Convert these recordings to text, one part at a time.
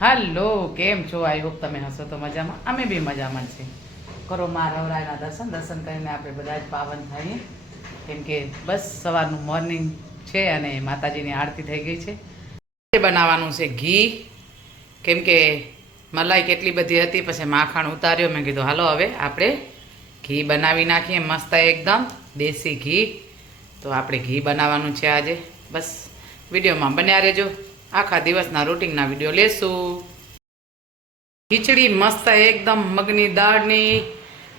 હાલો, કેમ છો? I hope તમે હશો તો મજામાં. અમે બી મજામાં છીએ. કરો મા રવરાયના દર્શન કરીને આપણે બધા જ પાવન થઈએ. કેમ કે બસ સવારનું મોર્નિંગ છે અને માતાજીની આરતી થઈ ગઈ છે. બનાવવાનું છે ઘી. કેમ કે મલાઈ કેટલી બધી હતી, પછી માખણ ઉતાર્યો. મેં કીધું હાલો હવે આપણે ઘી બનાવી નાખીએ મસ્ત એકદમ દેશી ઘી. તો આપણે ઘી બનાવવાનું છે આજે. બસ વિડીયોમાં બન્યા રહેજો. આખા દિવસના રૂટિનના વિડીયો લેશું. ખીચડી મસ્ત એકદમ મગની દાળની.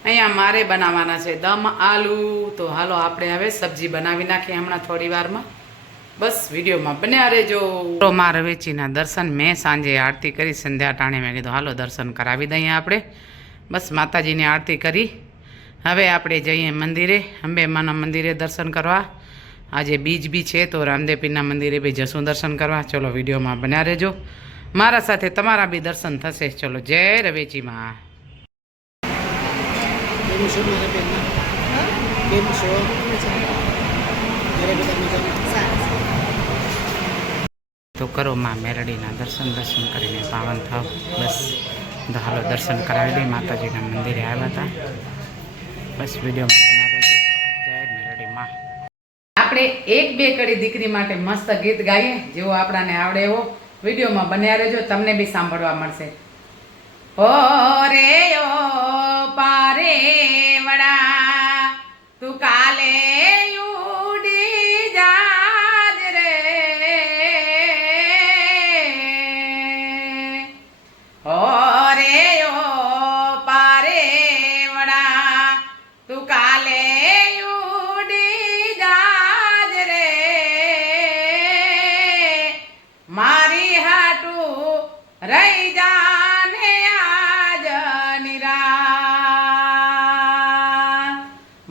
અહીંયા મારે બનાવવાના છે દમ આલુ. તો હાલો આપણે હવે સબ્જી બનાવી નાખીએ હમણાં થોડી વારમાં. બસ વિડીયોમાં બન્યા રહેજો. મા રવેચીના દર્શન મેં સાંજે આરતી કરી સંધ્યા ટાણે. મેં કીધું હાલો દર્શન કરાવી દઈએ આપણે. બસ માતાજીની આરતી કરી હવે આપણે જઈએ મંદિરે, અંબે માના મંદિરે દર્શન કરવા. આજે બીજ બી છે તો રામદેવ પીરના મંદિરે બી જશું દર્શન કરવા. ચલો વિડીયોમાં બન્યા રહેજો. મારા સાથે તમારા બી દર્શન થશે. ચલો જય રવેચીમાં. તો કરો માં મેરડીના દર્શન કરીને પાવન થાવ. બસ હાલો દર્શન કરાવી દઈએ. માતાજીના મંદિરે આવ્યા હતા. બસ વિડીયોમાં બન્યા રહેજો. જય મેરડીમાં. આપણે એક બે કડી દીકરી માટે મસ્ત ગીત ગાઈએ, જેવો આપણાને આવડે એવો. વિડીયોમાં બન્યા રહેજો, તમને બી સાંભળવા મળશે. ઓ રે ઓ પારે વડા તું કાલે ઉડી જાજ રે. ઓ રે ઓ પારે વડા તું કાલે મારી હાટું રહી જાને આજ નિરાત.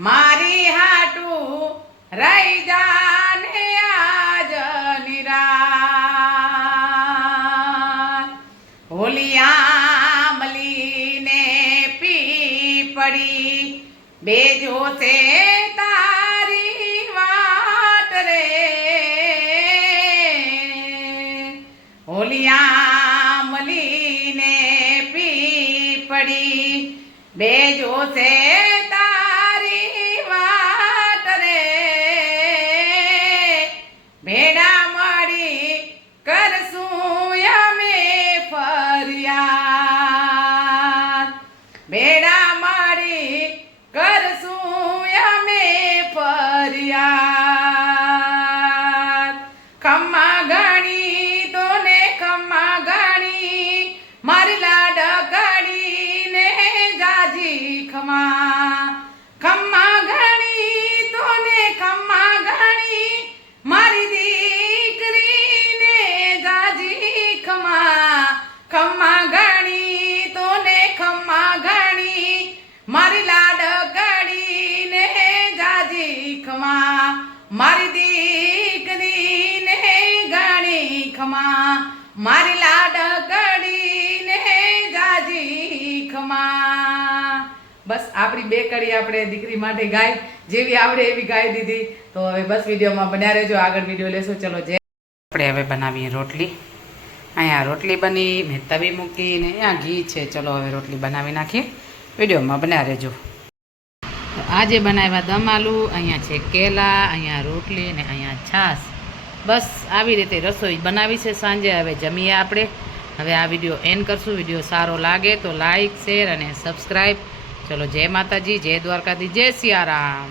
મારી હાટું રહી જાને આજ નિરાત. હોલિયા મલીને પીપડી બેજો છે તારી વાટ રે. હોલિયા મલીને પીપડી બેજો છે તારી વાટ રે. ભેડા મળી કરશું અમે ફરિયાદ. ભેડા મળી કરશું અમે ફરિયાદ. ખમ્મા ઘણી તો ને ખમ્મા ઘણી મારી લાડકડી ને જાજી ખમા. ખમ્મા ઘણી તો ને ખમ્મા ઘણી મારી દીકરી ને જાજી ખમા. ખમ્મા ઘણી તો ને ખમ્મા ઘણી મારી લાડકડી ને જાજી ખમા. મારી દીકરી ને ઘણી ખમા. મારી લાડકડી ને જાજી ખમા. બસ આપણી બે કડી આપણે દીકરી માટે ગાય, જેવી આવડે એવી ગાઈ દીધી. તો હવે બસ વિડીયોમાં બન્યા રહેજો, આગળ વિડીયો લેશું. ચલો જે આપણે હવે બનાવીએ રોટલી. અહીંયા રોટલી બની, મેં તવી મૂકી ને અહીંયા ઘી છે. ચલો હવે રોટલી બનાવી નાખીએ. વિડીયોમાં બન્યા રહેજો. આજે બનાવ્યા દમ આલુ, અહીંયા છે કેલા, અહીંયા રોટલી ને અહીંયા છાશ. બસ આવી રીતે રસોઈ બનાવી છે સાંજે. હવે જમીએ આપણે. હવે આ વિડીયો એન્ડ કરશું. વિડીયો સારો લાગે તો લાઈક, શેર અને સબસ્ક્રાઈબ. ચલો જય માતાજી, જય દ્વારકાધીશ, જય સિયારામ.